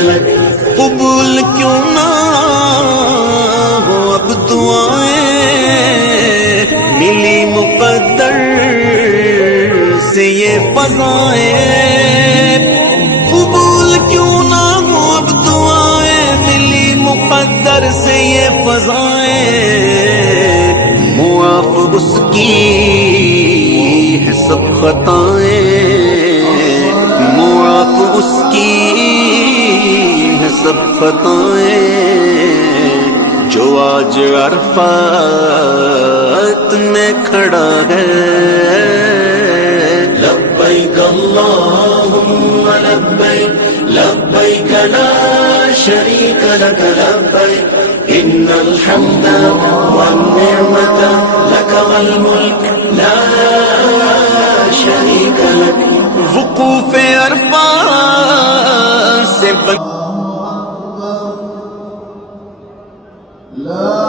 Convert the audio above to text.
لك قبول کیوں نہ ہو اب دعائیں ملی مقدر سے یہ فضائیں قبول کیوں نہ ہو اب دعائیں ملی مقدر سے یہ فضائیں معاف اس کی ہے سب خطائیں معاف اس کی ہے سب خطائیں جو آج عرفات میں کھڑا ہے لبیک اللہم لبیک لبیک لا شریک لک لبیک ان الحمد والنعمت لک والملک لا شریک لک وقوف عرفات سے لا